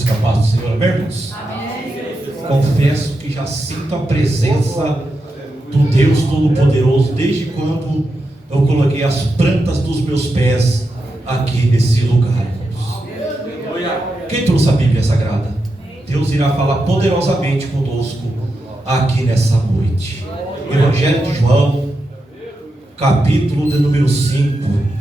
somos capazes do Senhor, amém, irmãos? Amém. Confesso que já sinto a presença do Deus Todo-Poderoso desde quando eu coloquei as plantas dos meus pés aqui nesse lugar, irmãos. Quem trouxe a Bíblia Sagrada? Deus irá falar poderosamente conosco aqui nessa noite. Evangelho de João, capítulo de número 5.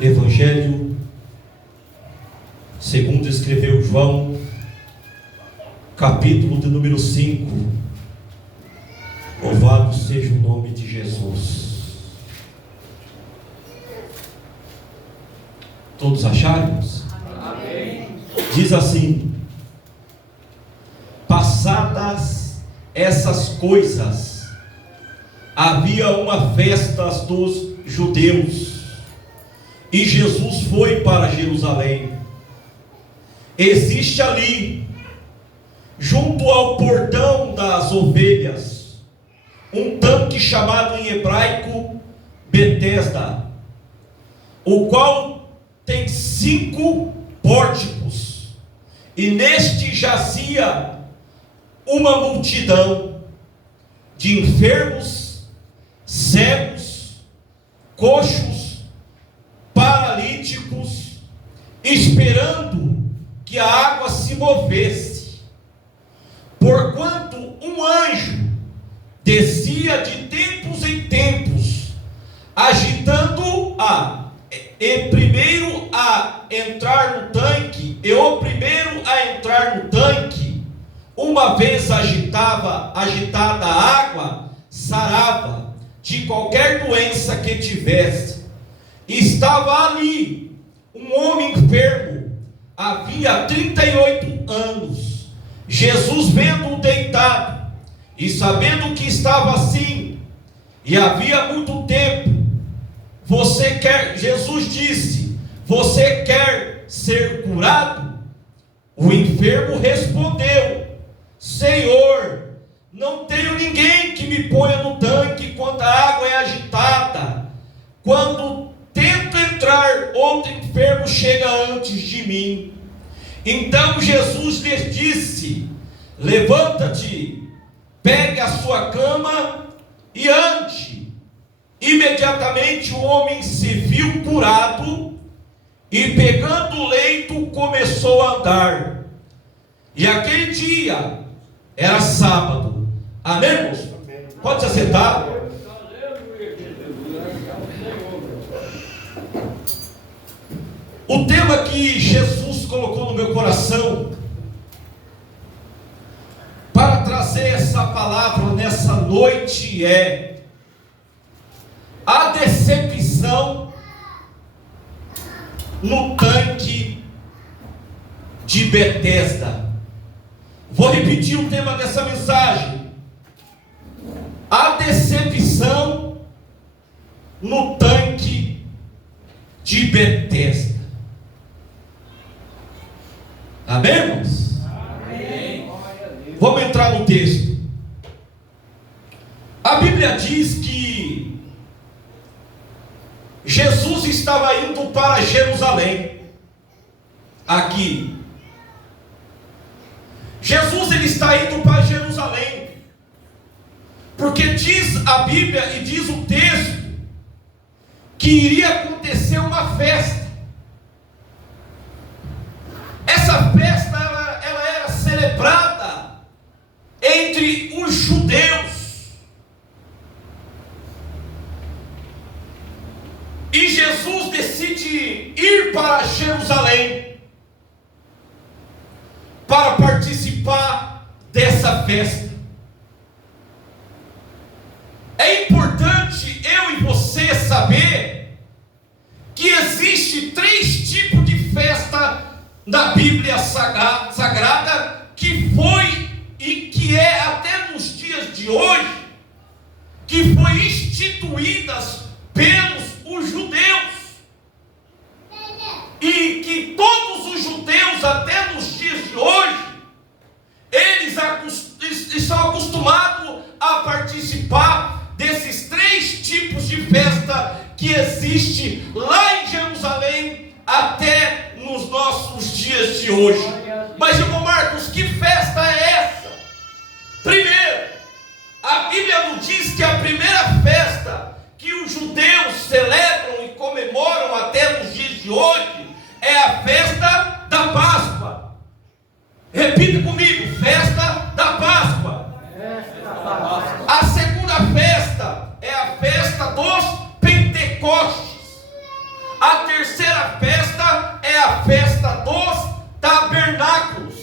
Evangelho segundo escreveu João, capítulo de número 5. Louvado seja o nome de Jesus. Todos acharam? Amém. Diz assim: passadas essas coisas, havia uma festa dos judeus, e Jesus foi para Jerusalém. Existe ali, junto ao portão das ovelhas, um tanque chamado em hebraico Betesda, o qual tem 5 pórticos, e neste jazia uma multidão de enfermos, cegos, coxos, paralíticos, esperando que a água se movesse, porquanto um anjo descia de tempos em tempos, agitando o primeiro a entrar no tanque, uma vez agitada a água, sarava de qualquer doença que tivesse. Estava ali um homem enfermo, havia 38 anos. Jesus, vendo-o deitado e sabendo que estava assim, e havia muito tempo, Jesus disse: você quer ser curado? O enfermo respondeu: Senhor, não tenho ninguém que me ponha no tanque quando a água é agitada. Quando tento entrar, outro enfermo chega antes de mim. Então Jesus lhes disse: levanta-te, pegue a sua cama e ande. Imediatamente o homem se viu curado e, pegando o leito, começou a andar. E aquele dia era sábado. Amém, irmãos? Pode se assentar. O tema que Jesus colocou no meu coração para trazer essa palavra nessa noite é a decepção no tanque de Betesda. Vou repetir o tema dessa mensagem: a decepção no tanque de Betesda. Amém, irmãos? Amém. Vamos entrar no texto. A Bíblia diz que Jesus estava indo para Jerusalém. Aqui, Jesus ele está indo para Jerusalém, porque diz a Bíblia e diz o texto que iria acontecer uma festa. Essa festa ela era celebrada entre os judeus. E Jesus decide ir para Jerusalém para participar dessa festa. É importante eu e você saber que existe 3 tipos de festa na Bíblia Sagrada, que foi e que é até nos dias de hoje, que foi instituídas pelos os judeus, e que todos os judeus até nos dias de hoje, eles estão acostumados a participar de festa que existe lá em Jerusalém até nos nossos dias de hoje. Mas, irmão Marcos, que festa é essa? Primeiro, a Bíblia nos diz que a primeira festa que os judeus celebram e comemoram até nos dias de hoje é a festa da Páscoa. Repita comigo: festa da Páscoa. A segunda festa é a festa dos Pentecostes. A terceira festa é a festa dos Tabernáculos.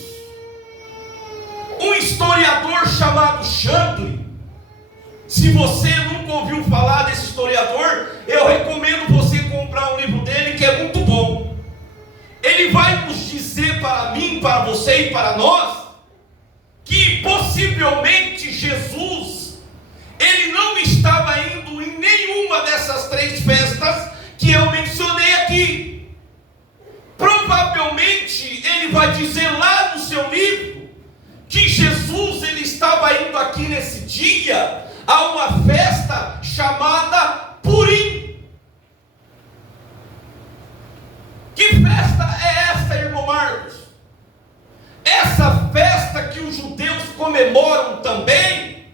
Um historiador chamado Champlin, se você nunca ouviu falar desse historiador, eu recomendo você comprar um livro dele, que é muito bom. Ele vai nos dizer para mim, para você e para nós, que possivelmente Jesus, ele não estava indo em nenhuma dessas três festas que eu mencionei aqui. Provavelmente ele vai dizer lá no seu livro que Jesus, ele estava indo aqui nesse dia a uma festa chamada Purim. Que festa é essa, irmão Marcos? Essa festa que os judeus comemoram também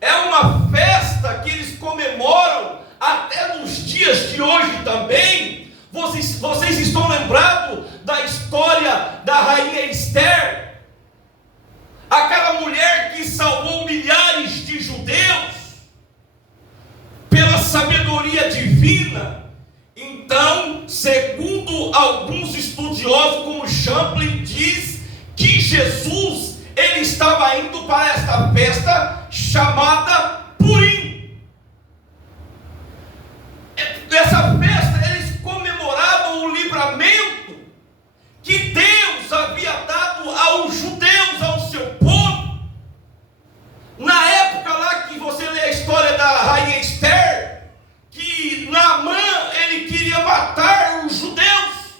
é uma festa que eles comemoram até nos dias de hoje também. Vocês estão lembrados da história da rainha Esther? Aquela mulher que salvou milhares de judeus pela sabedoria divina. Então, segundo alguns estudiosos, como Champlin diz, que Jesus, ele estava indo para esta festa chamada Purim. Essa festa, eles comemoravam o livramento que Deus havia dado aos judeus, ao seu povo. Na época lá que você lê a história da rainha Esther, que Naamã, ele queria matar os judeus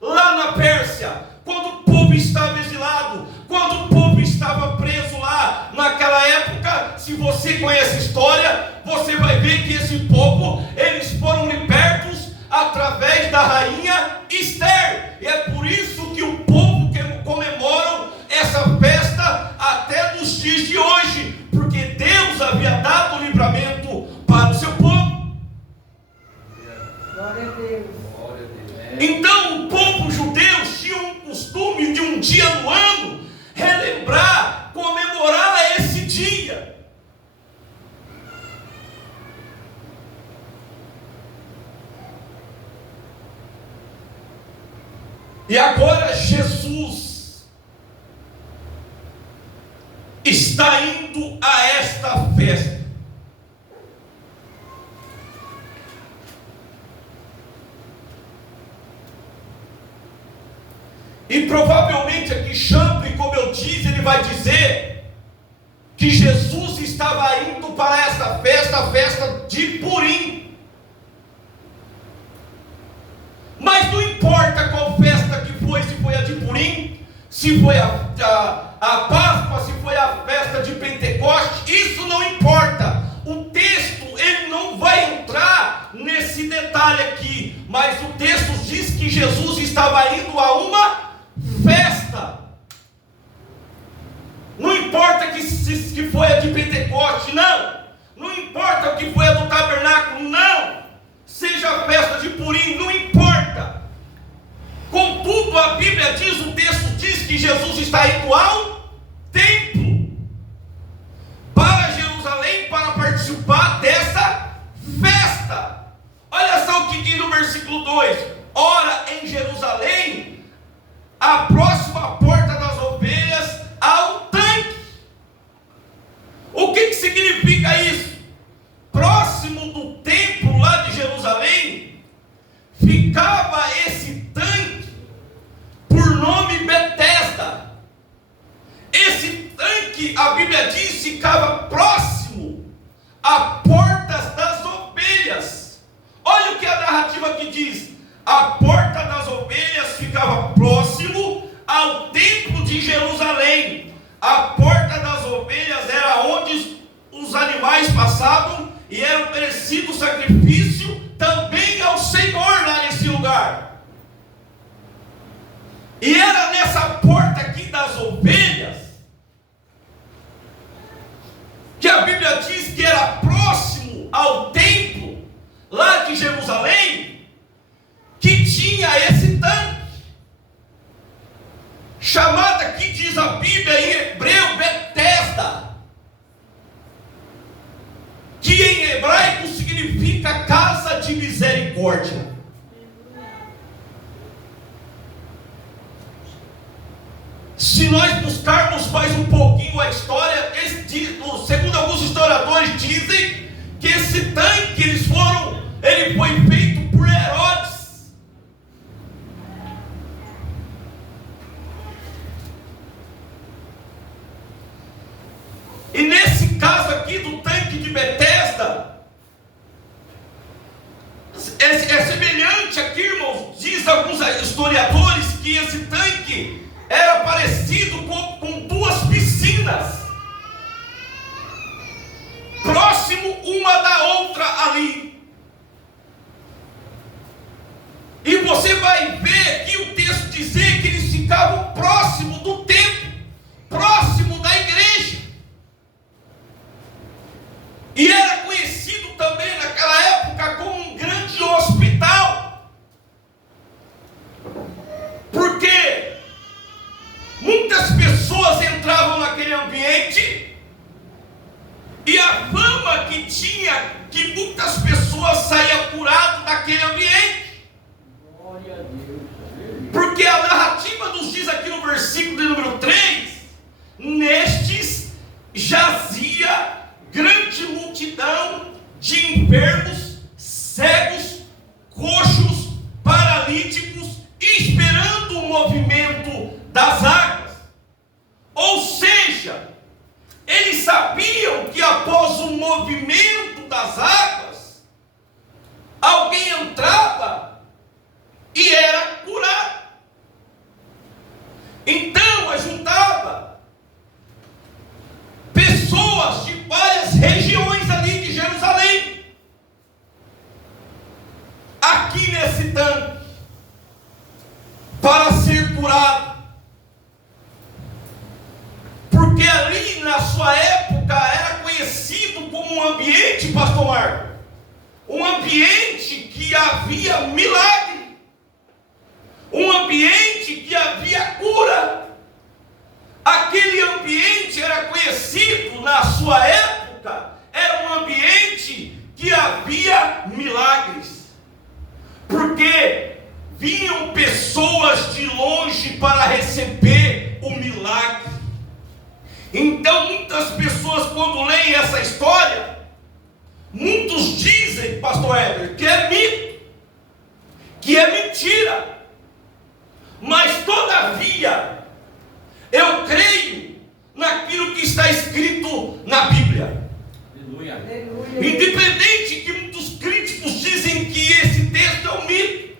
lá na Pérsia, quando o povo estava exilado, quando o povo estava preso lá naquela época. Se você conhece a história, você vai ver que esse povo, eles foram libertos através da rainha Esther, e é por isso que o povo comemoram essa festa até nos dias de hoje, porque Deus havia dado o livramento para o seu povo. Glória a Deus. Então o povo judeu tinha um costume de um dia no ano relembrar, comemorar esse dia. E agora Jesus está indo a esta festa. E provavelmente aqui Champlin, como eu disse, ele vai dizer que Jesus estava indo para essa festa, a festa de Purim. Mas não importa qual festa que foi, se foi a de Purim, se foi a Páscoa, se foi a festa de Pentecostes, isso não importa. O texto, ele não vai entrar nesse detalhe aqui, mas o texto diz que Jesus estava indo a uma festa. Não importa que foi a de Pentecostes, não importa o que foi a do tabernáculo, não, seja a festa de Purim, não importa. Contudo, a Bíblia diz, o texto diz que Jesus está indo ao templo, para Jerusalém, para participar dessa festa. Olha só o que diz no versículo 2: ora, em Jerusalém, a próxima porta das ovelhas, há um tanque. O que significa isso? Próximo do templo lá de Jerusalém, ficava esse tanque, por nome Betesda. Esse tanque, a Bíblia diz, ficava próximo à porta das ovelhas. Olha o que a narrativa aqui diz: a porta das ovelhas ficava próximo ao templo de Jerusalém. A porta das ovelhas era onde os animais passavam e era oferecido sacrifício também ao Senhor lá nesse lugar. E era nessa porta aqui das ovelhas, que a Bíblia diz que era próximo ao templo, lá de Jerusalém, que tinha esse tanque, chamado aqui, diz a Bíblia em hebreu, Betesda, que em hebraico significa casa de misericórdia. Se nós buscarmos mais um pouquinho a história, segundo alguns historiadores dizem que esse tanque ele foi feito por Herodes. E nesse caso aqui do tanque de Betesda, é semelhante aqui, irmãos, diz alguns historiadores que esse tanque era parecido com duas piscinas, próximo uma da outra ali. E você vai ver aqui o texto dizer que eles ficavam próximo do templo, próximo da igreja. E era conhecido também naquela época como um grande hospital. Porque muitas pessoas entravam naquele ambiente, e a fama que tinha, que muitas pessoas saíam curadas daquele ambiente. Glória a Deus. Porque a narrativa nos diz aqui no versículo de número 3, nestes jazia grande multidão de enfermos, cegos, coxos, paralíticos, esperando o movimento das águas. Ou seja, eles sabiam que após o movimento das águas, alguém entrava e era curado. Então ajuntava pessoas de várias regiões ali de Jerusalém, aqui nesse tanque, para ser curado. Porque ali na sua época era conhecido como um ambiente, pastor Marco, um ambiente que havia milagre, um ambiente que havia cura. Aquele ambiente era conhecido na sua época, era um ambiente que havia milagres, porque vinham pessoas de longe para receber o milagre. Então muitas pessoas, quando leem essa história, muitos dizem, pastor Éder, que é mito, que é mentira. Mas todavia, eu creio naquilo que está escrito na Bíblia. Aleluia. Independente que muitos críticos dizem que esse texto é um mito,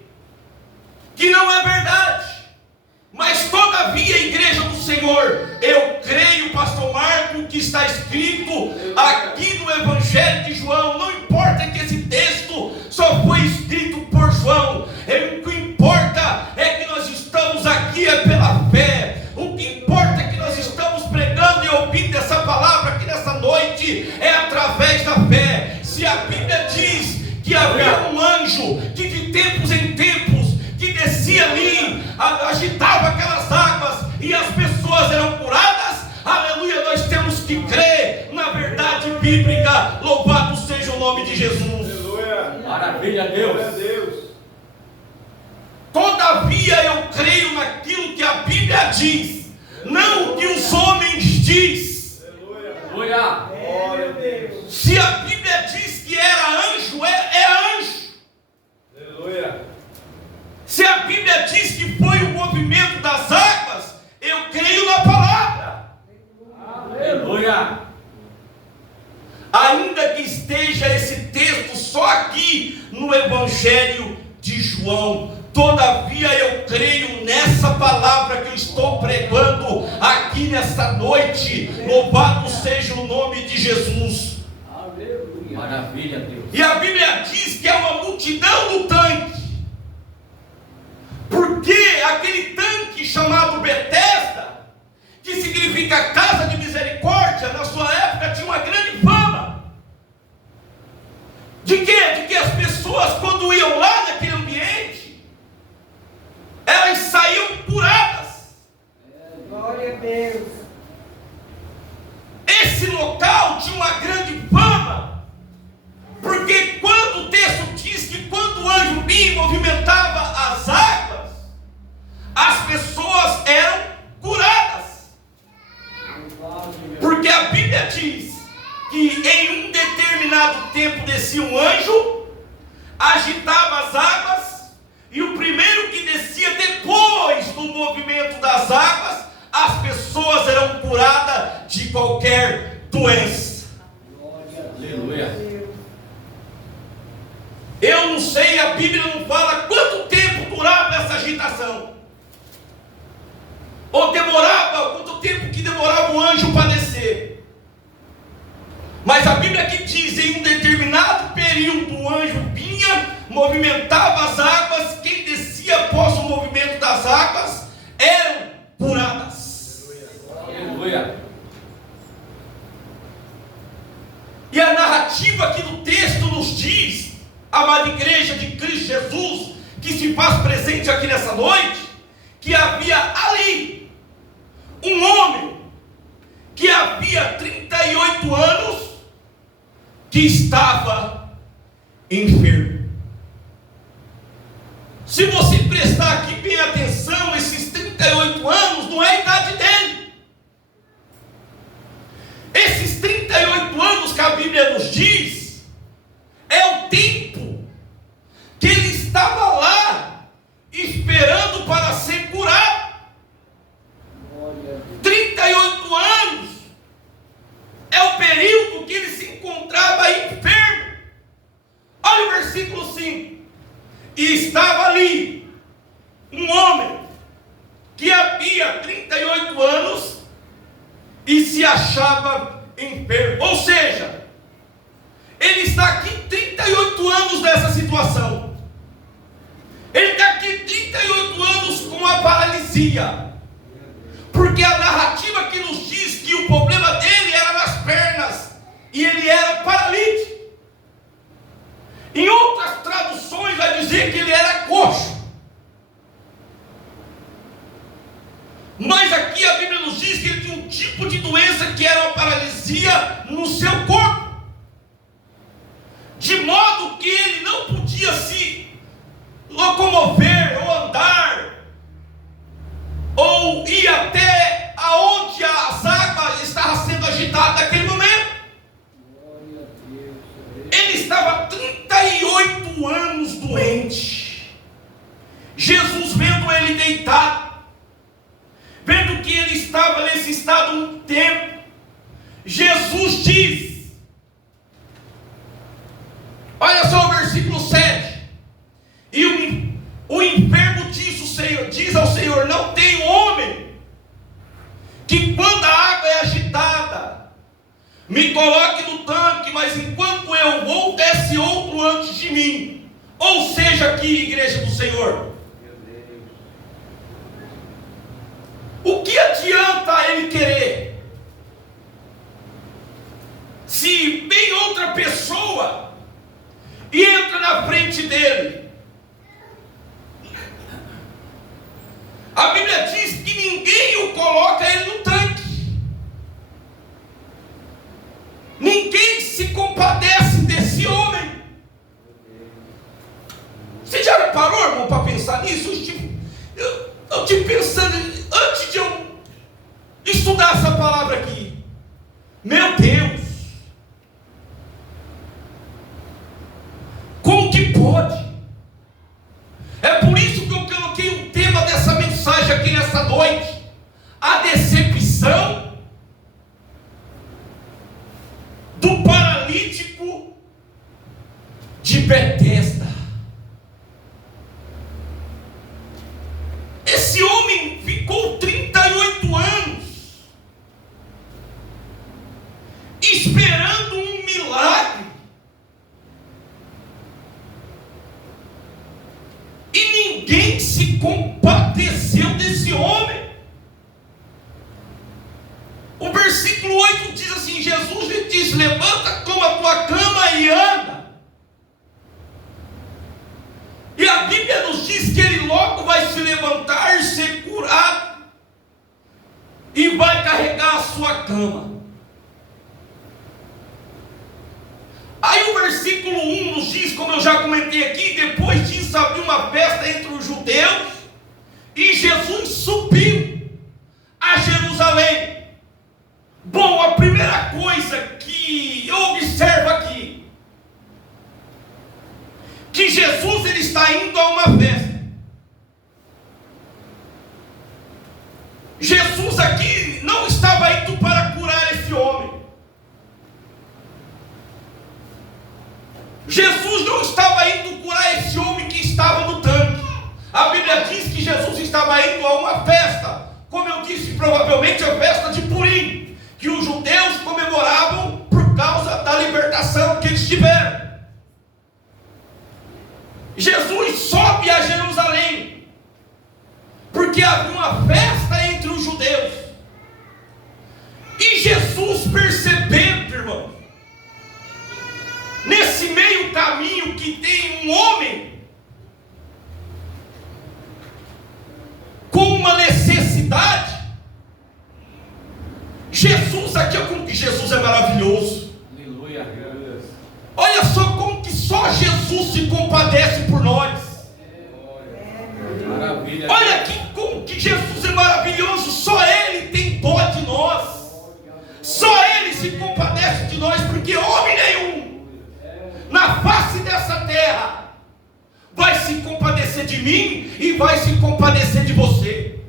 que não é verdade, mas todavia, igreja do Senhor, eu creio, pastor Marco, que está escrito aqui no Evangelho de João. Não importa que esse texto só foi escrito por João, o que importa é que nós estamos aqui pela fé. O que importa é que nós estamos pregando e ouvindo essa palavra aqui nessa noite é através da fé. Se a Bíblia diz que havia um anjo que de tempos em tempos que descia ali, agitava aquelas águas e as pessoas eram curadas, aleluia, nós temos que crer na verdade bíblica. Louvado seja o nome de Jesus. Aleluia. Maravilha a Deus. Todavia eu creio naquilo que a Bíblia diz, não o que os homens diz. Aleluia. Glória a Deus. Se a Bíblia diz que era anjo, é anjo. Aleluia. Se a Bíblia diz que foi o movimento das águas, eu creio na palavra. Aleluia. Ainda que esteja esse texto só aqui no Evangelho de João, todavia eu creio nessa palavra que eu estou pregando aqui nesta noite. Louvado seja o nome de Jesus. Aleluia. Maravilha, Deus. E a Bíblia diz que é uma multidão no tanque. Porque aquele tanque chamado Betesda, que significa casa de misericórdia, na sua época tinha uma grande fama. De quê? De que as pessoas, quando iam lá naquele ambiente, elas saíam curadas. Glória a Deus. Esse local tinha uma grande fama, porque quando o texto diz que quando o anjo vinha e movimentava as águas, as pessoas eram curadas. Porque a Bíblia diz que em um determinado tempo descia um anjo, agitava as águas, e o primeiro que descia depois do movimento das águas, as pessoas eram curadas de qualquer doença. Aleluia. Eu não sei, a Bíblia não fala quanto tempo durava essa agitação, ou demorava, quanto tempo que demorava o anjo para descer. Mas a Bíblia que diz, em um determinado período o anjo vinha, movimentava as águas, quem descia após o movimento das águas eram curadas. Aleluia. E a narrativa aqui do texto nos diz, amada igreja de Cristo Jesus, que se faz presente aqui nessa noite, que havia ali um homem que havia 38 anos que estava enfermo. Se você prestar aqui bem atenção, esses 38 anos não é a idade dele. Esses 38 anos que a Bíblia nos diz é o tempo que ele estava lá esperando para ser curado. 38 anos é o período que ele se encontrava enfermo. Olha o versículo 5. E estava ali um homem que havia 38 anos e se achava enfermo. Ou seja, ele está aqui 38 anos nessa situação. Ele está aqui 38 anos com a paralisia. Porque a narrativa que nos diz que o problema dele era nas pernas e ele era paralítico. Em outras traduções vai dizer que ele era coxo. Mas aqui a Bíblia nos diz que ele tinha um tipo de doença que era uma paralisia no seu corpo, de modo que ele não podia se locomover ou andar, ou ir até aonde as águas estavam sendo agitadas naquele momento. Ele estava 38 anos doente. Jesus, vendo ele deitado, vendo que ele estava nesse estado um tempo, Jesus diz, olha só o versículo 7, e o enfermo diz ao Senhor, não tem homem que quando a água é agitada, me coloque no tanque, mas enquanto eu vou, desce outro antes de mim. Ou seja, aqui, igreja do Senhor, o que adianta ele querer, se vem outra pessoa e entra na frente dele? A Bíblia diz que ninguém o coloca ele no tanque. Ninguém se compadece desse homem. Você já reparou, irmão, para pensar nisso? Eu estive pensando, antes de eu estudar essa palavra aqui, meu Deus, como que pode? É por isso que eu coloquei o tema dessa mensagem aqui nessa noite: a decepção do paralítico de Betesda. Esse homem ficou 38 anos esperando um milagre, compadeceu desse homem. O versículo 8 diz assim: Jesus lhe disse: levanta, toma a tua cama e anda. E a Bíblia nos diz que ele logo vai se levantar, ser curado e vai carregar a sua cama. Aí o versículo 1 nos diz, como eu já comentei aqui, depois disso havia uma festa entre os judeus e Jesus subiu a Jerusalém. Bom, a primeira coisa que eu observo aqui, que Jesus ele está indo a uma festa. Jesus aqui não estava indo para curar esse homem. Jesus não estava indo curar esse homem que estava no tanque. A Bíblia diz que Jesus estava indo a uma festa, como eu disse, provavelmente a festa de Purim, que os judeus comemoravam por causa da libertação que eles tiveram. Jesus sobe a Jerusalém, porque havia uma festa entre os judeus. E Jesus percebendo, irmão, nesse meio caminho que tem um homem com uma necessidade. Jesus aqui, como que Jesus é maravilhoso. Aleluia. Olha só como que só Jesus se compadece por nós. Maravilha. Olha aqui como que Jesus é maravilhoso. Só Ele tem dó de nós. Só Ele se compadece de nós, porque homem nenhum na face dessa terra vai se compadecer de mim e vai se compadecer de você.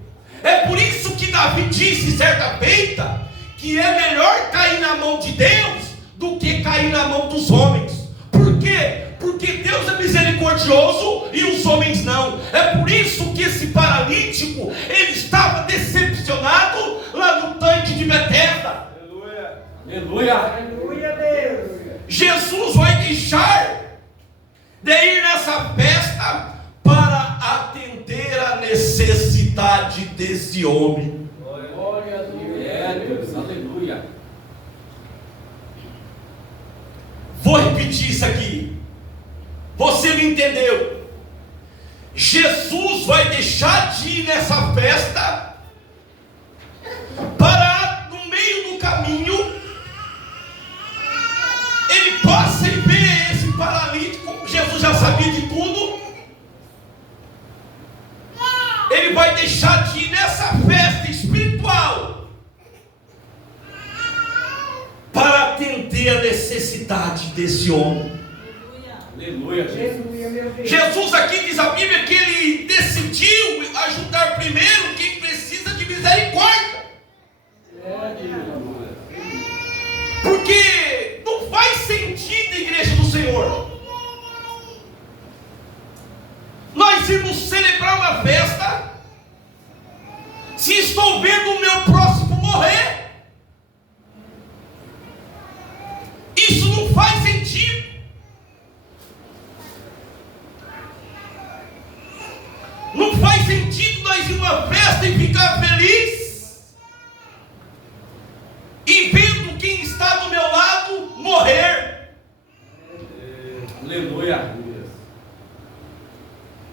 É por isso que Davi disse certa feita que é melhor cair na mão de Deus do que cair na mão dos homens. Por quê? Porque Deus é misericordioso e os homens não. É por isso que esse paralítico ele estava decepcionado lá no tanque de Betesda. Aleluia. Aleluia. Aleluia, Deus. Jesus vai deixar de ir nessa festa para atender a necessidade desse homem. Glória a Deus. É, Deus. Aleluia. Vou repetir isso aqui. Você não entendeu? Jesus vai deixar de ir nessa festa para, no meio do caminho, ele passa e vê esse paralítico. Jesus já sabia de tudo. Ele vai deixar de ir nessa festa espiritual para atender a necessidade desse homem. Aleluia. Aleluia, meu Deus. Jesus aqui diz a Bíblia que ele decidiu ajudar primeiro quem precisa de misericórdia. Porque não faz sentido, igreja do Senhor, nós irmos celebrar uma festa se estou vendo o meu próximo morrer. Isso não faz sentido. Não faz sentido nós ir a uma festa e ficar feliz e vendo quem está do meu lado morrer. Aleluia.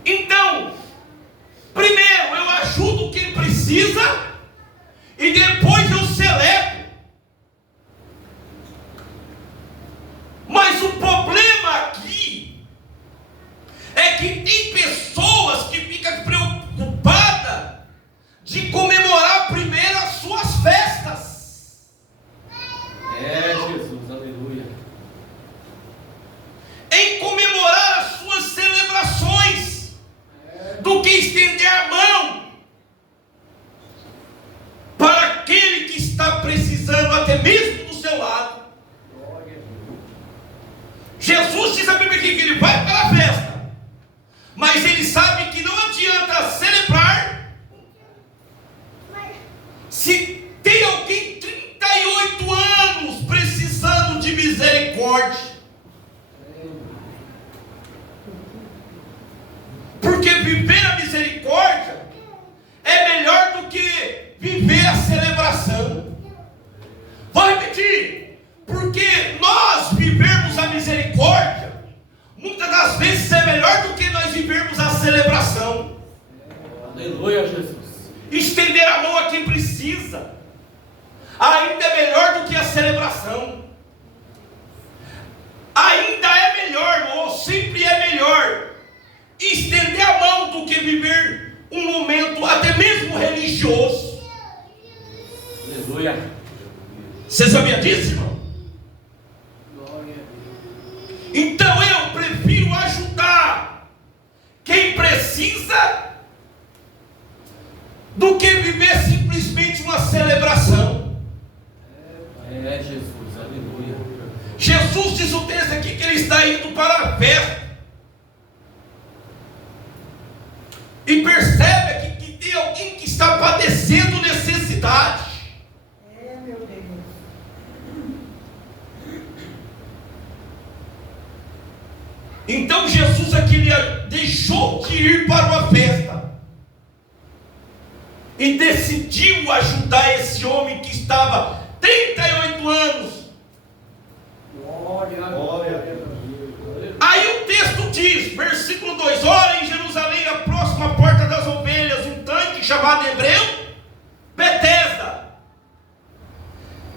Então, primeiro eu ajudo quem precisa e depois eu celebro. Mas o problema aqui é que tem pessoas que ficam preocupadas de comemorar primeiro as suas festas. É, Jesus. Aleluia. Em comemorar as suas celebrações, do que estender a mão para aquele que está precisando até mesmo do seu lado. Jesus diz a Bíblia aqui que ele vai para a festa, mas ele sabe que não adianta celebrar se tem alguém 38 anos precisando de misericórdia. Porque viver a misericórdia celebração. Vou repetir, porque nós vivermos a misericórdia, muitas das vezes é melhor do que nós vivermos a celebração. Aleluia, Jesus. Estender a mão a quem precisa ainda é melhor do que a celebração. Ainda é melhor, ou sempre é melhor, estender a mão do que viver um momento até mesmo religioso. Aleluia. Você sabia disso, irmão? Então eu prefiro ajudar quem precisa do que viver simplesmente uma celebração. É Jesus, aleluia. Jesus diz o texto aqui que ele está indo para a festa. E percebe aqui que tem alguém que está padecendo necessidade. É, meu Deus. Então Jesus aqui deixou de ir para uma festa e decidiu ajudar esse homem que estava 38 anos. Glória a Deus. Aí o texto diz, versículo 2: ora, em Jerusalém, a próxima porta das ovelhas, um tanque chamado hebreu Betesda.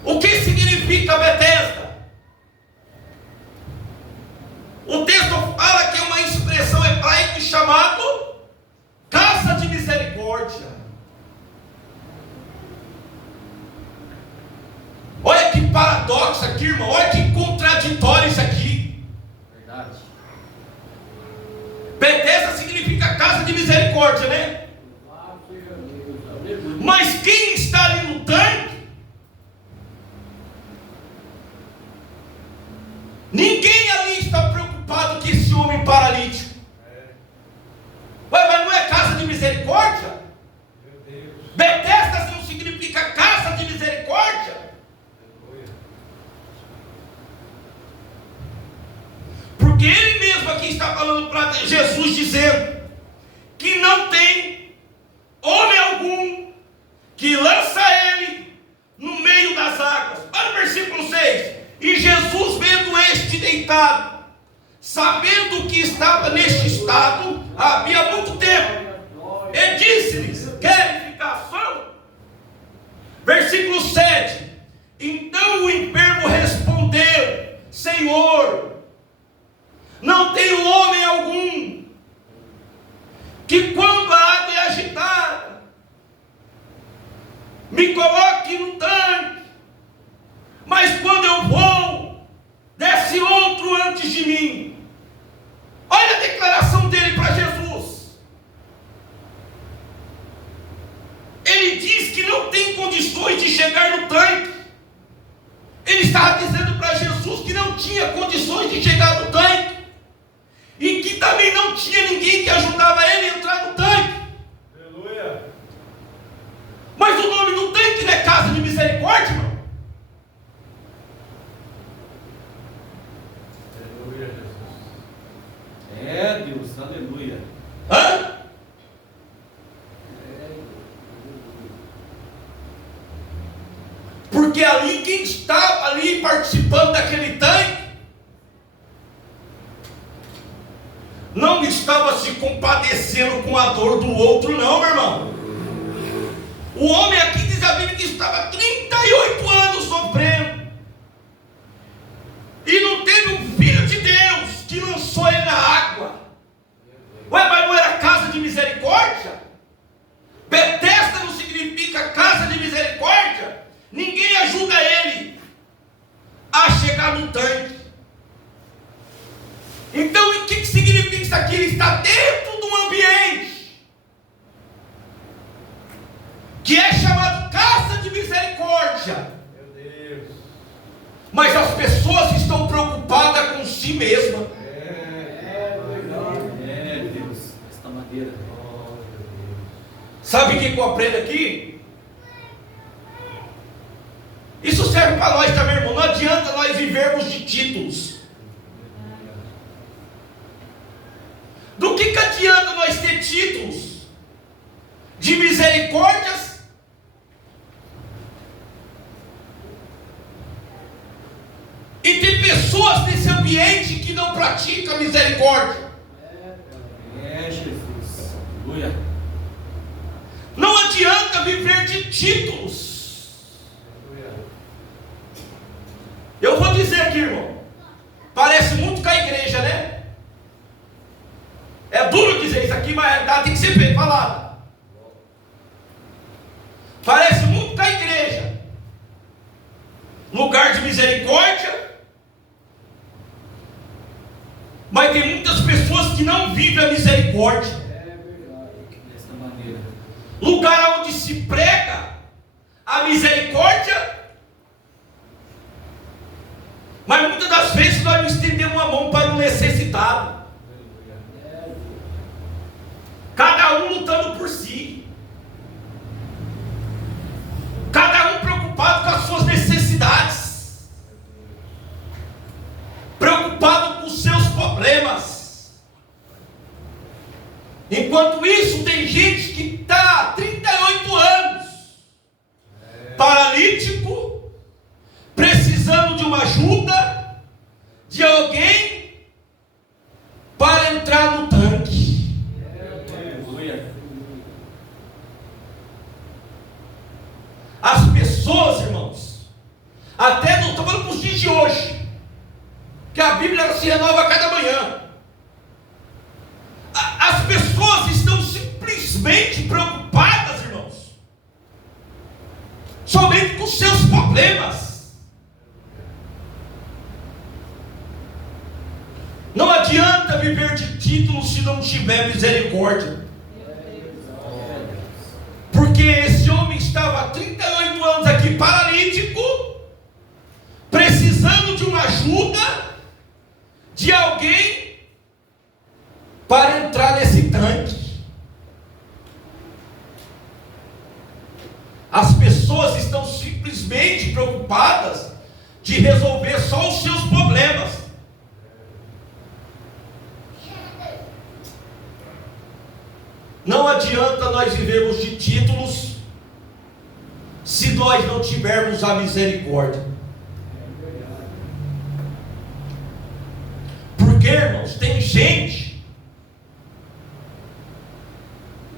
O que significa Betesda? O texto fala que é uma expressão hebraica chamada casa de misericórdia. Olha que paradoxo aqui, irmão. Olha que contraditório isso aqui. Verdade. Betesda significa casa de misericórdia, né? Mas quem está ali no tanque, ninguém ali está preocupado com esse homem paralítico. Ué, mas não é casa de misericórdia? Betesda não significa casa de misericórdia? Porque ele mesmo aqui está falando para Jesus, dizendo que não tem homem algum que lança ele no meio das águas. Olha o versículo 6. E Jesus, vendo este deitado, sabendo que estava neste estado havia muito tempo, e disse-lhes: querem ficar são? Versículo 7. Então o enfermo respondeu: Senhor, não tenho homem algum que, quando a água é agitada, me coloque no tanque, mas quando eu vou, desce outro antes de mim. Olha a declaração dele para Jesus. Ele diz que não tem condições de chegar no tanque. Ele estava dizendo para Jesus que não tinha condições de chegar no tanque, e que também não tinha ninguém que ajudava ele a entrar no tanque. Aleluia. Mas o nome do tanque não é casa de misericórdia, irmão? Aleluia, Jesus. É Deus, aleluia. Hã? Porque ali quem estava ali participando daquele tanque não estava se compadecendo com a dor do outro, não, meu irmão. O homem aqui diz a Bíblia que estava 38 anos sofrendo, e não teve um filho de Deus que lançou ele na água. Ué, mas não era casa de misericórdia? Betesda não significa casa de misericórdia? Ninguém ajuda ele a chegar no tanque. Então, o que significa isso aqui? Ele está dentro de um ambiente que é chamado casa de misericórdia. Meu Deus. Mas as pessoas estão preocupadas com si mesmas. É Deus, esta madeira. Sabe o que eu aprendo aqui? Isso serve para nós também, irmão. Não adianta nós vivermos de títulos. Do que adianta nós ter títulos de misericórdias pratica a misericórdia. É Jesus. Aleluia. Não adianta viver de títulos. Eu vou dizer aqui, irmão, parece muito com a igreja, né? É duro dizer isso aqui, mas tem que ser falado. Parece muito com a igreja. Lugar de misericórdia. Mas tem muitas pessoas que não vivem a misericórdia. Desta maneira. Lugar onde se prega a misericórdia. Mas muitas das vezes nós não estendemos a mão para o necessitado. Cada um lutando por si. Cada um preocupado com as suas necessidades. Preocupado com os seus problemas. Enquanto isso, tem gente que está há 38 anos paralítico, precisando de uma ajuda, de alguém para entrar no tanque. As pessoas, irmãos, até não estou falando para os dias de hoje, que a Bíblia ela se renova a cada manhã. As pessoas estão simplesmente preocupadas, irmãos, somente com seus problemas. Não adianta viver de títulos se não tiver misericórdia. Porque esse homem estava há 38 anos aqui paralítico, precisando de uma ajuda, de alguém para entrar nesse tanque. As pessoas estão simplesmente preocupadas de resolver só os seus problemas. Não adianta nós vivermos de títulos se nós não tivermos a misericórdia. Porque, irmãos, tem gente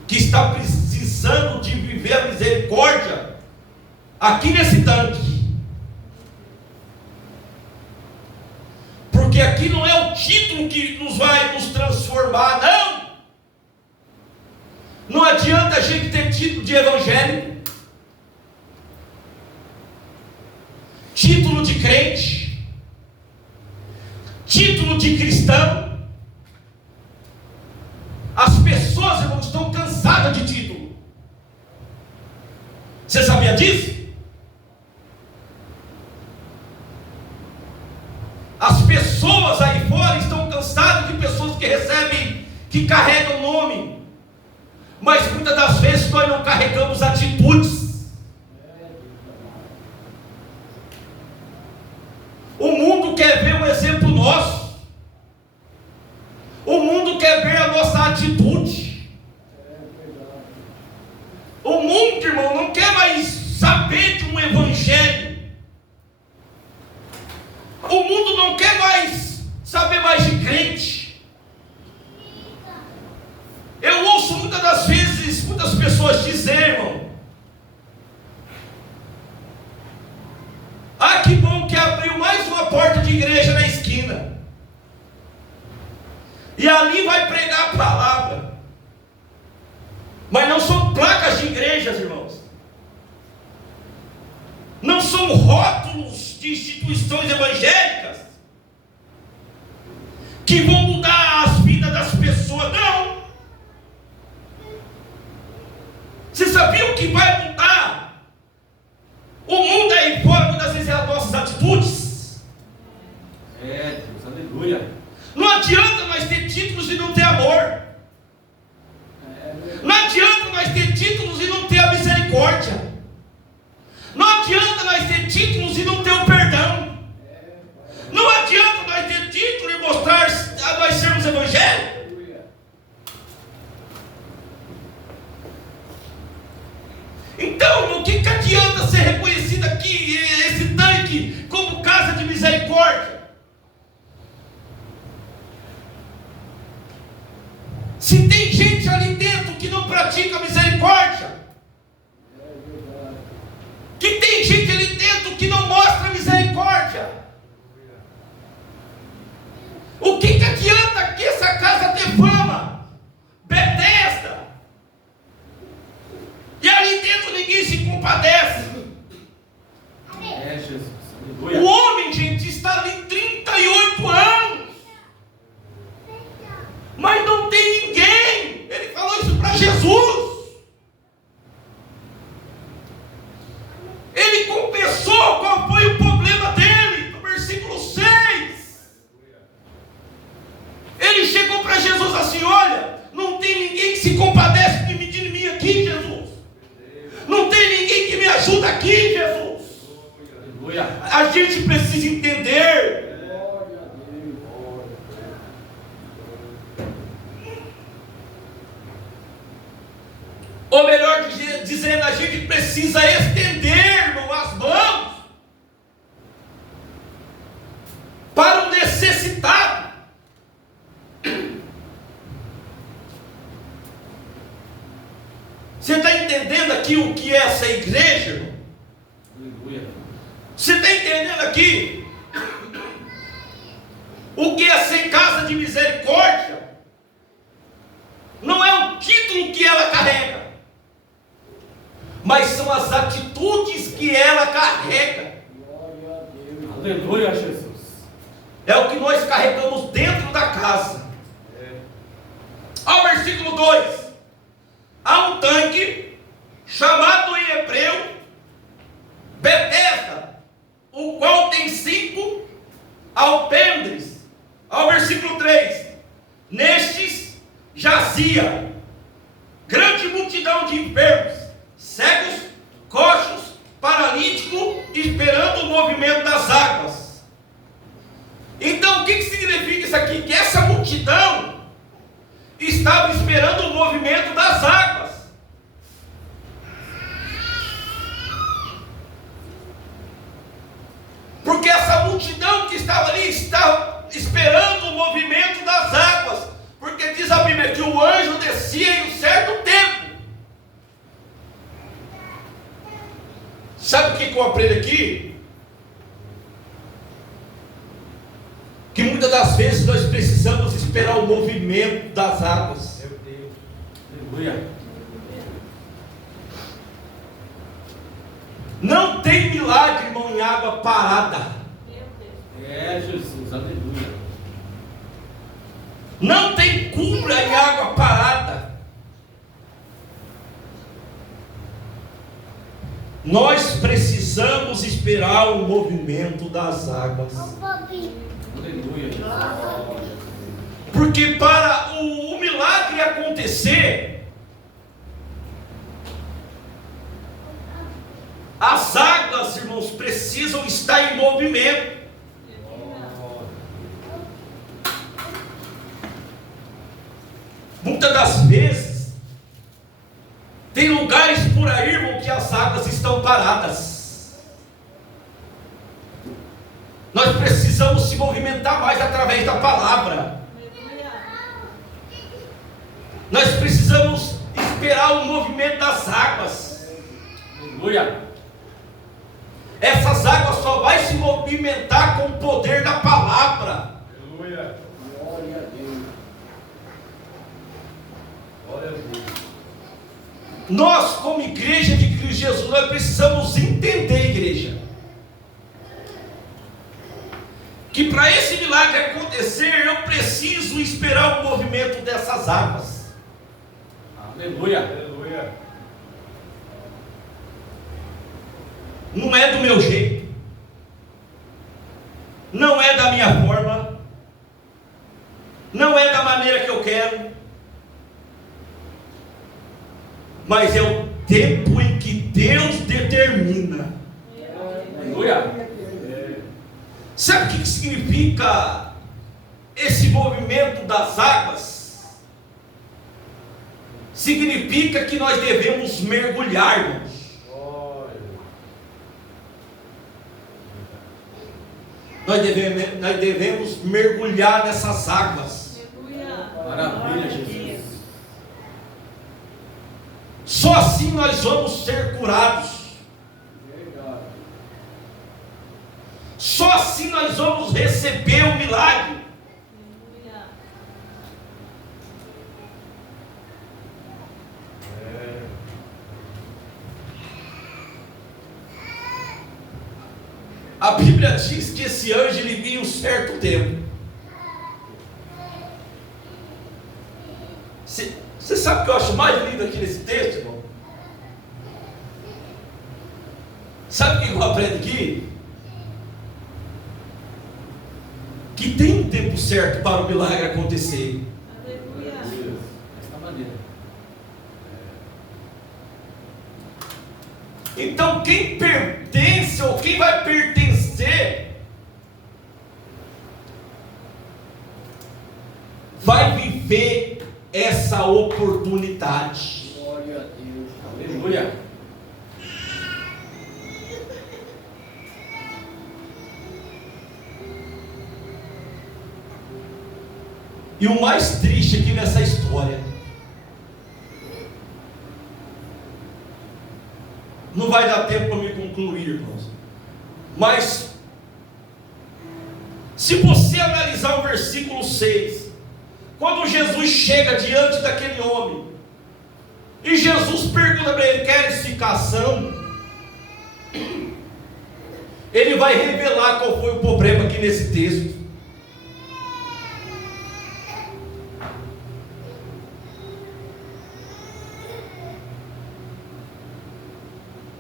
que está precisando de viver a misericórdia aqui nesse tanque. Porque aqui não é o título que nos vai nos transformar, não. Não adianta a gente ter título de evangélico, título de crente, título de cristão. As pessoas, irmãos, estão cansadas de título. Você sabia disso? As pessoas aí fora estão cansadas de pessoas que recebem, que carregam nome. Mas muitas das vezes nós não carregamos atitudes. O mundo quer ver um exemplo nosso. O mundo quer ver a nossa atitude. O mundo, irmão, não quer mais saber de um evangelho. O mundo não quer mais saber mais de crente. Eu ouço muitas das vezes muitas pessoas dizer, irmão, ah, que bom que abriu mais uma porta de igreja na esquina, e ali vai pregar a palavra. Mas não são placas de igrejas, irmãos, não são rótulos de instituições evangélicas que vão mudar as vidas das pessoas, não. Você sabia o que vai mudar o mundo aí fora, muitas vezes, é as nossas atitudes? É, Deus, aleluia. Não adianta nós ter títulos e não ter amor. Não adianta nós ter títulos e não ter a misericórdia. Não adianta nós ter títulos e não ter o perdão. Não adianta nós ter título e mostrar a nós sermos evangélicos. Então, o que adianta ser reconhecido aqui, esse tanque, como casa de misericórdia? Se tem gente ali dentro que não pratica misericórdia, que tem gente ali dentro que não mostra misericórdia, o que adianta que essa casa ter fama, Betesda, e ali dentro ninguém se compadece? É, Jesus. O Aleluia. homem, gente, está ali 38 anos, mas não tem ninguém. Ele falou isso para Jesus. Ele confessou qual foi o problema dele, no versículo 6. Ele chegou para Jesus assim: olha, não tem ninguém que se compadece de mim aqui, Jesus. Não tem ninguém que me ajuda aqui, Jesus. Aleluia. A gente precisa entender. Ou melhor dizendo, a gente precisa estender, irmão, as mãos para o necessitado. Você está entendendo aqui o que é essa igreja, irmão? Aleluia. Você está entendendo aqui o que é ser casa de misericórdia? Não é o título que ela carrega, mas são as atitudes que ela carrega. Aleluia, Jesus. É o que nós carregamos dentro da casa. Ao versículo 2: há um tanque chamado em hebreu Betesda, o qual tem 5 alpendres. Ao versículo 3: nestes jazia grande multidão de enfermos, cegos, coxos, paralíticos, esperando o movimento das águas. Então, o que significa isso aqui? Que essa multidão estava esperando o movimento das águas. Porque essa multidão que estava ali estava esperando o movimento das águas. Porque diz a Bíblia que o anjo descia em um certo tempo. Sabe o que eu aprendo aqui? Que muitas das vezes nós precisamos esperar o movimento das águas. Meu Deus. Aleluia. Não tem milagre, irmão, em água parada. É, Jesus. Aleluia. Não tem cura em água parada. Nós precisamos esperar o movimento das águas. Aleluia, Jesus. Porque para o milagre acontecer, as águas, irmãos, precisam estar em movimento. Muitas das vezes, tem lugares por aí, irmão, que as águas estão paradas. Nós precisamos se movimentar mais através da palavra. Nós precisamos esperar o movimento das águas. Aleluia. Essas águas só vai se movimentar com o poder da palavra. Aleluia. Glória a Deus. Glória a Deus. Nós, como igreja de Cristo Jesus, nós precisamos entender, igreja, que para esse milagre acontecer, eu preciso esperar o movimento dessas águas. Aleluia. Aleluia. Não é do meu jeito, não é da minha forma, não é da maneira que eu quero, mas é o tempo em que Deus determina. Aleluia. Sabe o que significa esse movimento das águas? Significa que nós devemos mergulhar, irmãos. Nós devemos mergulhar nessas águas. Maravilha, Jesus. Só assim nós vamos ser curados. Só assim nós vamos receber o milagre. A Bíblia diz que esse anjo ele vinha um certo tempo. Você sabe o que eu acho mais lindo aqui nesse texto, irmão? Sabe o que eu aprendo aqui? Que tem um tempo certo para o milagre acontecer. Dessa maneira. Então quem pertence ou quem vai pertencer vai viver essa oportunidade. Glória a Deus. Aleluia. E o mais triste aqui nessa história, não vai dar tempo para me concluir, irmãos, mas se você analisar o versículo 6, quando Jesus chega diante daquele homem, e Jesus pergunta para ele: queres ficar são? Ele vai revelar qual foi o problema aqui nesse texto.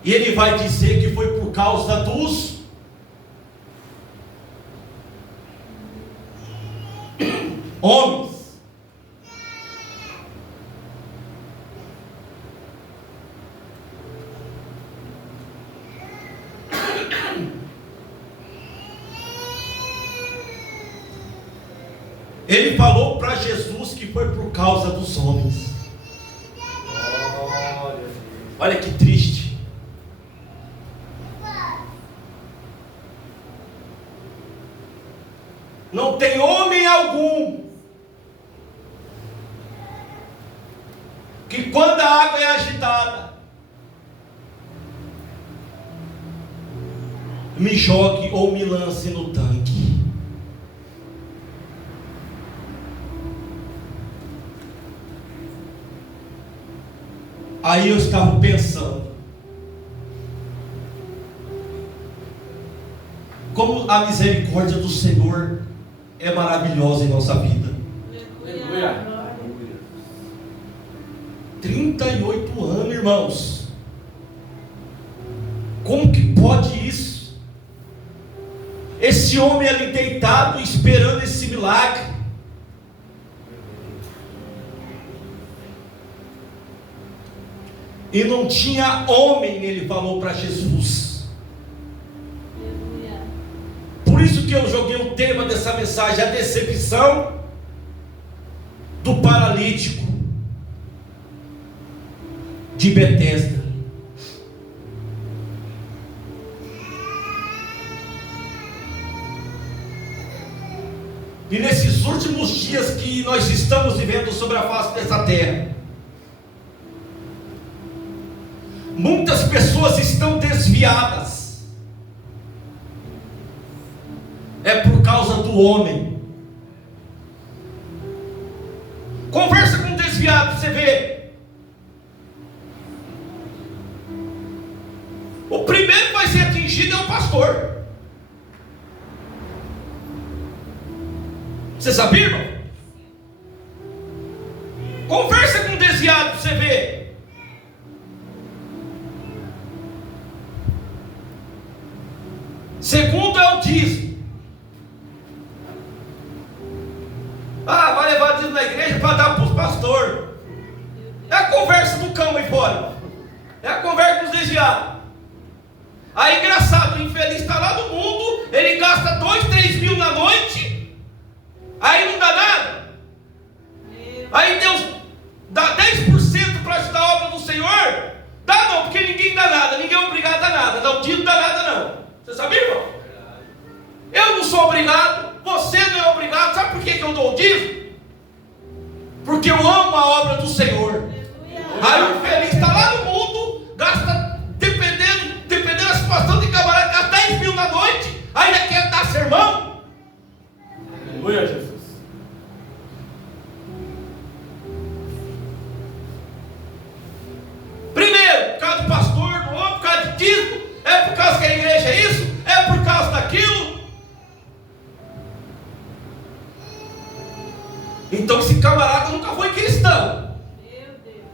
E ele vai dizer que foi por causa dos homens. Ele falou para Jesus que foi por causa dos homens. Olha que triste. Não tem homem algum que quando a água é agitada me jogue ou me lance no tanque. Aí eu estava pensando, como a misericórdia do Senhor é maravilhosa em nossa vida. Aleluia. 38 anos, irmãos. Como que pode isso? Esse homem ali deitado, esperando esse milagre. E não tinha homem, ele falou para Jesus. Por isso que eu joguei o tema dessa mensagem: a decepção do paralítico de Betesda. E nesses últimos dias que nós estamos vivendo sobre a face dessa terra, muitas pessoas estão desviadas. É por causa do homem. Conversa com um desviado, você vê. O primeiro que vai ser atingido é o pastor. Você sabia, irmão? Conversa com um desviado, você vê. Segundo é o dízimo. Vai levar dízimo na igreja para dar para os pastores. É a conversa do cão aí fora. É a conversa dos desviados. Aí engraçado, o infeliz está lá no mundo, ele gasta 2, 3 mil na noite, aí não dá nada. Aí Deus dá 10% para ajudar a obra do Senhor. Dá não, porque ninguém dá nada, ninguém é obrigado a dar nada. Não, o dízimo não dá nada não. Você sabia, irmão? Eu não sou obrigado, você não é obrigado. Sabe por que eu dou o dízimo? Porque eu amo a obra do Senhor. Aí o infeliz está lá pregar sermão. Aleluia, Jesus. Primeiro, por causa do pastor, do outro, por causa de título, é por causa que a igreja é isso, é por causa daquilo. Então esse camarada nunca foi cristão. Meu Deus.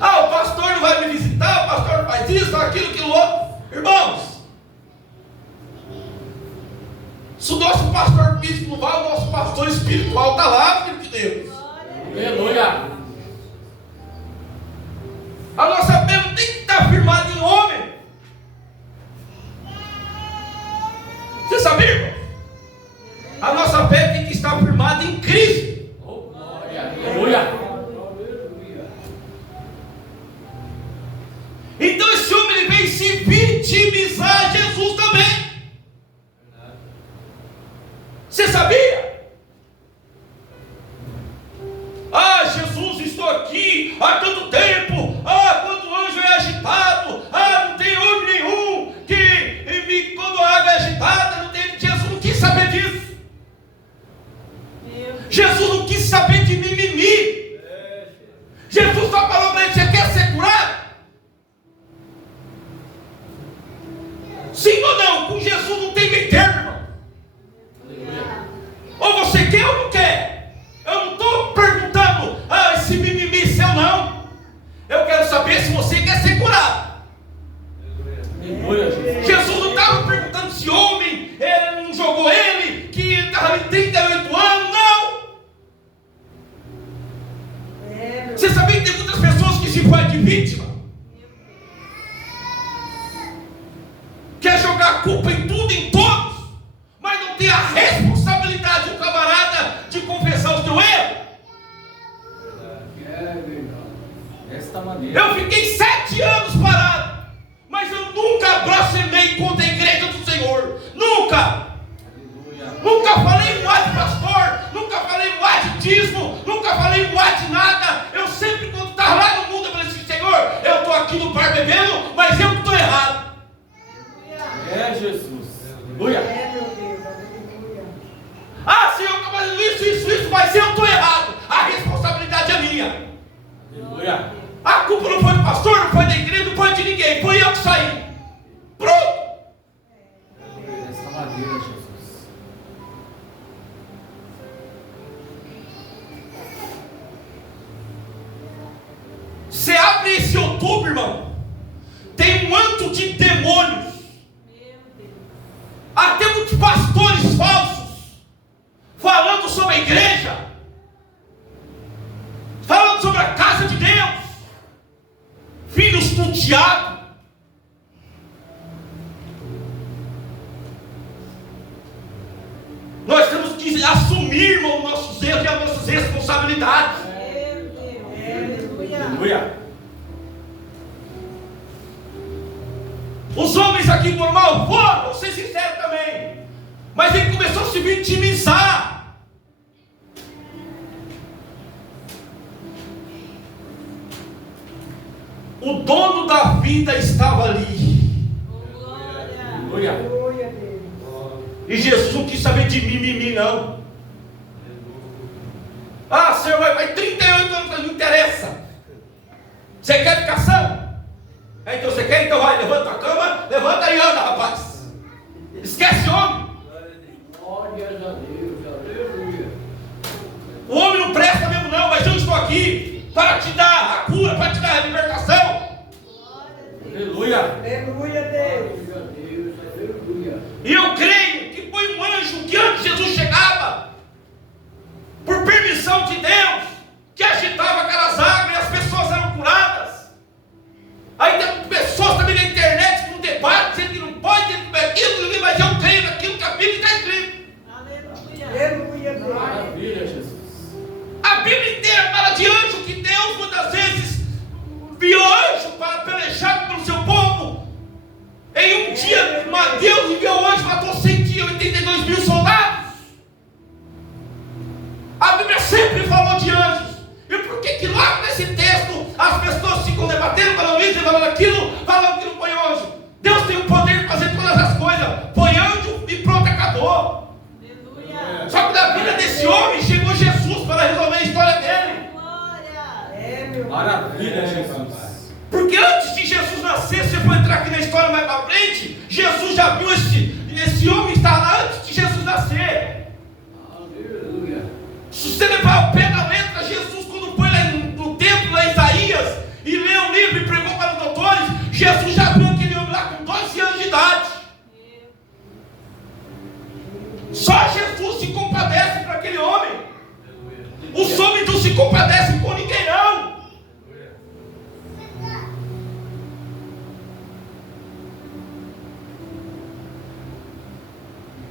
Ah, o pastor não vai me visitar, o pastor não faz isso, aquilo, aquilo outro. Irmãos, se o nosso pastor físico não vai, o nosso pastor espiritual está lá, filho de Deus. Aleluia. A nossa fé não tem que estar firmada em homem. Você sabia, irmão? A nossa fé tem que estar firmada em Cristo. Oh, glória. Aleluia. Então esse homem ele vem se vitimizar a Jesus também. Você sabia? Ah, Jesus, estou aqui há tanto tempo. Ah, quando o anjo é agitado. Ah, não tem homem nenhum que quando a água é agitada, não tem. Jesus não quis saber disso. Jesus não quis saber de mimimi. Jesus só falou para ele: você quer ser curado? Sim ou não? Com Jesus não tem meio termo, irmão. Ou você quer ou não quer? Eu não estou perguntando esse mimimi seu, não. Eu quero saber se você quer ser curado. Aleluia, Jesus. Jesus não estava perguntando se homem não jogou ele, que estava em 38 anos, não. Você sabia que tem muitas pessoas que se fazem de vítima? Quer jogar a culpa em tudo e em todos, mas não tem a responsabilidade do camarada de confessar o seu erro. Desta maneira. Eu fiquei 7 anos parado, mas eu nunca blasfemei contra a igreja do Senhor. Nunca. Aleluia. Nunca falei mais de pastor, nunca falei mais de dízimo, nunca falei mais de nada. Eu sempre, quando estava lá no mundo, eu falei assim: Senhor, eu estou aqui no bar bebendo, mas eu que estou errado. É, Jesus. Aleluia. Ah, Senhor, eu estou fazendo isso, mas eu estou errado. A responsabilidade é minha. Aleluia. A culpa não foi do pastor, não foi da igreja, não foi de ninguém. Foi eu que saí. Pronto. Desta maneira, Jesus. Você abre esse outubro, irmão, tem um manto de demônios. Até muitos pastores falsos falando sobre a igreja, falando sobre a casa de Deus, filhos do diabo. Nós temos que assumir, irmão, os nossos erros e as nossas responsabilidades. Aleluia. Os homens aqui normal foram, vou ser sincero também, mas ele começou a se vitimizar. O dono da vida estava ali. Aleluia. E Jesus não quis saber de mimimi, não. Ah, Senhor, vai 38 anos, não interessa. Você quer educação? Então você quer? Então vai, levanta a cama, levanta e anda, rapaz. Esquece homem. Glória a Deus, aleluia. O homem não presta mesmo não, mas eu estou aqui para te dar a cura, para te dar a libertação. Aleluia. Aleluia, Deus. Glória a Deus, aleluia. E eu creio que foi um anjo que antes de Jesus chegava, por permissão de Deus, que agitava aquelas águas e as pessoas eram curadas. Aí tem pessoas também na internet que não debatem, dizendo que não pode, dizendo que não é aquilo, mas eu creio naquilo que a Bíblia está escrito. Aleluia. história mais para frente, Jesus já viu esse homem estar lá antes de Jesus nascer. Aleluia. Se você levar o pé da letra, Jesus, quando foi lá no templo, lá em Isaías, e leu o livro e pregou para os doutores, Jesus já viu aquele homem lá com 12 anos de idade. Só Jesus se compadece para aquele homem. Os homens não se compadecem com ninguém, não.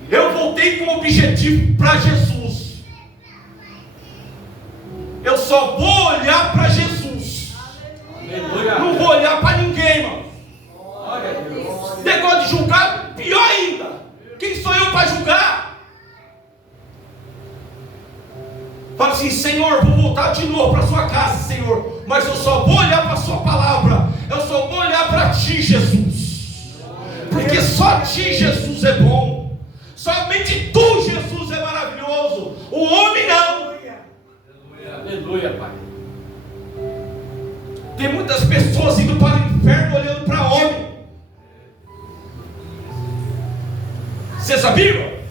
Eu voltei com o objetivo para Jesus. Eu só vou olhar para Jesus. Aleluia. Não vou olhar para ninguém, mano. Glória a Deus. Negócio de julgar, pior ainda. Quem sou eu para julgar? Fala assim: Senhor, vou voltar de novo para a sua casa, Senhor, mas eu só vou olhar para a sua palavra. Eu só vou olhar para ti, Jesus. Porque só ti, Jesus, é bom. Somente tu, Jesus, é maravilhoso. O homem não. Aleluia, Pai. Tem muitas pessoas indo para o inferno olhando para homem. Você sabia?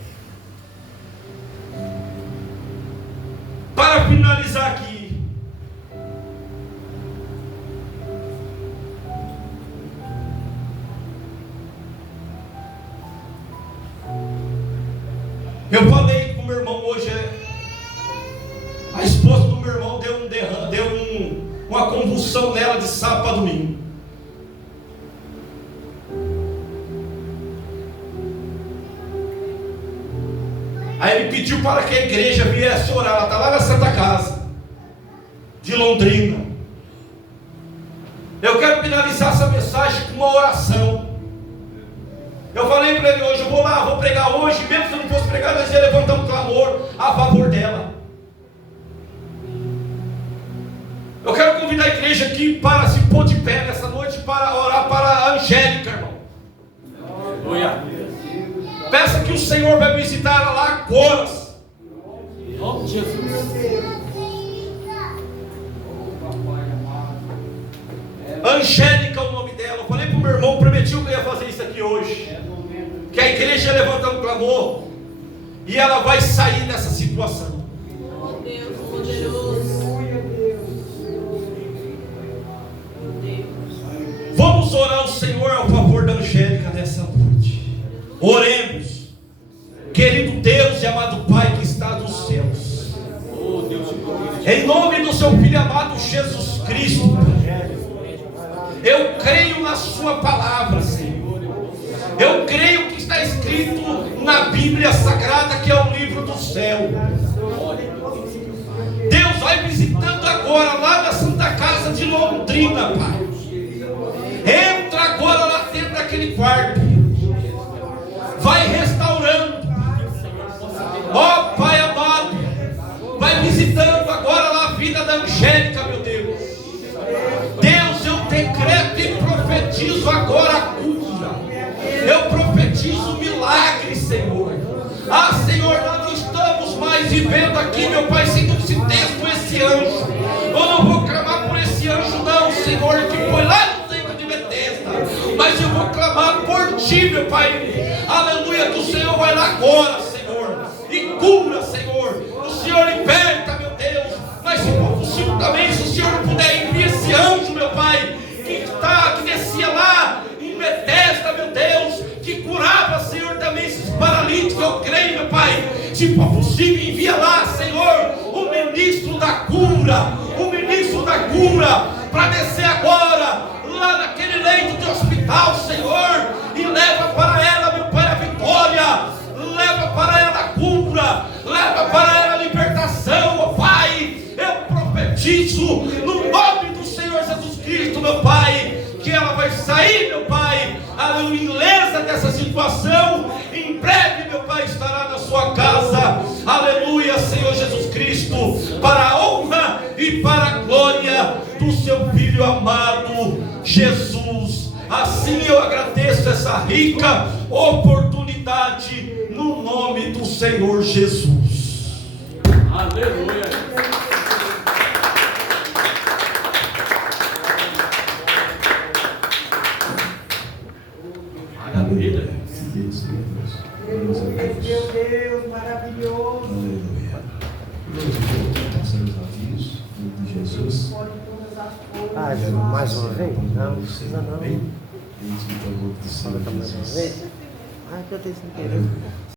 Para finalizar aqui, eu falei com o meu irmão hoje, a esposa do meu irmão deu uma convulsão nela de sábado para domingo. Aí ele pediu para que a igreja viesse orar. Ela está lá na Santa Casa de Londrina. Eu quero finalizar essa mensagem com uma oração. Eu falei para ele hoje: eu vou lá, vou pregar hoje. Mesmo se eu não fosse pregar, nós ia levantar um clamor a favor dela. Eu quero convidar a igreja aqui para se pôr de pé nessa noite para orar para a Angélica, irmão. Aleluia. Peça que o Senhor vai visitar ela lá agora. Em nome de Jesus. Angélica é o nome dela. Eu falei para o meu irmão, prometi que eu ia fazer isso aqui hoje. Que a igreja levanta um clamor e ela vai sair dessa situação. Oh Deus poderoso. Vamos orar ao Senhor ao favor da Angélica nessa noite. Oremos. Querido Deus e amado Pai que está nos céus, Oh, Deus de glória. em nome do seu Filho amado Jesus Cristo, eu creio na sua palavra, Senhor. Eu creio que está escrito na Bíblia Sagrada, que é o livro do céu. Deus vai visitando agora lá na Santa Casa de Londrina, Pai. Entra agora lá dentro daquele quarto. Vai restaurando. Ó Pai amado, vai visitando agora lá a vida da Angélica, meu Deus. Deus, eu decreto e profetizo agora a cura. Eu profetizo milagre, Senhor. Ah, Senhor, nós não estamos mais vivendo aqui, meu Pai, segundo esse texto, esse anjo. Eu não vou clamar por esse anjo, não, Senhor, que foi lá no templo de Betesda. Mas eu vou clamar por Ti, meu Pai. Aleluia, que o Senhor vai lá agora, Senhor, e cura, Senhor. O Senhor liberta, meu Deus. Mas se for possível também, se o Senhor não puder, enviar esse anjo, meu Pai, que descia lá em Betesda, meu Deus, que curava, Senhor, também esses paralíticos. Eu creio, meu Pai, se for possível, envia lá, Senhor, o ministro da cura, para descer agora lá naquele leito de hospital, Senhor, e leva para ela, meu Pai, a vitória, leva para ela a cura, leva para ela a libertação, ó Pai. Eu profetizo no nome do Senhor Jesus Cristo, meu Pai, que ela vai sair, meu Pai, aleluia, ilesa dessa situação. Em breve, meu Pai, estará na sua casa, aleluia, Senhor Jesus Cristo, para a honra e para a glória do seu Filho amado Jesus. Assim eu agradeço essa rica oportunidade no nome do Senhor Jesus. Aleluia. Deus, maravilhoso. Aleluia. Passando os avisos, em nome de Jesus. Pode todas as coisas. Ah, mais uma vez? Não, não precisa não. Amém. Eis que o favor do Senhor Fala mais uma Jesus. vez? Ah, que eu tenho sem querer. Aleluia.